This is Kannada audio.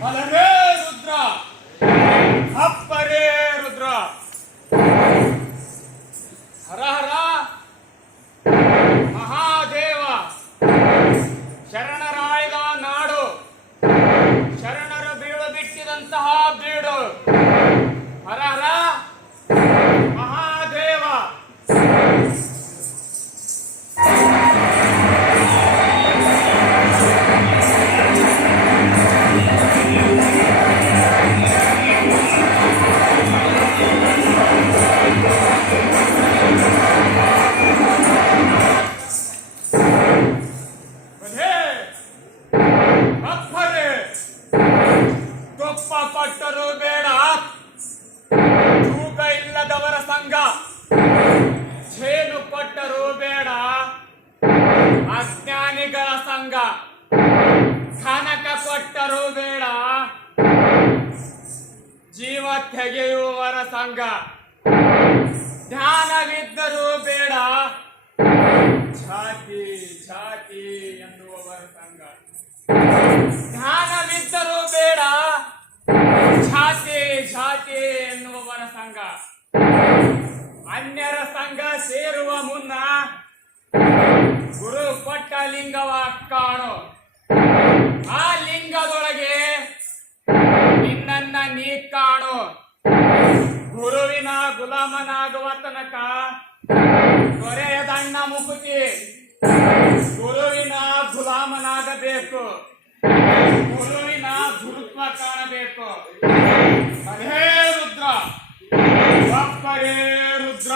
ಬಲರೇ ರುದ್ರ ಅಪ್ಪರೇ ರುದ್ರ ಹರ ಹರ ಮಹಾದೇವ ಶರಣರಾಯ್ದ ನಾಡು ಶರಣರು ಬೀಳು ಬಿಟ್ಟಿದಂತಹ ಬೀಡು ಹರ ಹರ ಮಹಾದೇವ ತುಪ್ಪ ಕೊಟ್ಟರು ಬೇಡ ತೂಕ ಇಲ್ಲದವರ ಸಂಘ ಜೇನು ಕೊಟ್ಟರು ಬೇಡ ಅಜ್ಞಾನಿಗಳ ಸಂಘ ಕನಕ ಕೊಟ್ಟರು ಬೇಡ ಜೀವ ತೆಗೆಯುವವರ ಸಂಘ ಧ್ಯಾನವಿದ್ದರೂ ಬೇಡ ಜಾತಿ ಜಾತಿ ಎನ್ನುವವರ ಸಂಘ ಧ್ಯಾನವಿದ್ದರೂ ಬೇಡ ಜಾತಿ ಜಾತಿ ಎನ್ನುವವರ ಸಂಘ ಅನ್ಯರ ಸಂಘ ಸೇರುವ ಮುನ್ನ ಗುರು ಕೊಟ್ಟ ಲಿಂಗವ ಕಾಣು ಆ ಲಿಂಗದೊಳಗೆ ನಿನ್ನನ್ನ ನೀ ಕಾಣು ಗುರುವಿನ ಗುಲಾಮನಾಗುವ ತನಕ ದೊರೆಯದಣ್ಣ ಮುಕುತಿ ಗುರುವಿನ ಗುಲಾಮನಾಗಬೇಕು ಗುರುವಿನ ಗುರುತ್ವ ಕಾಣಬೇಕು ಹರೇ ರುದ್ರ ಅಪ್ಪರೇ ರುದ್ರ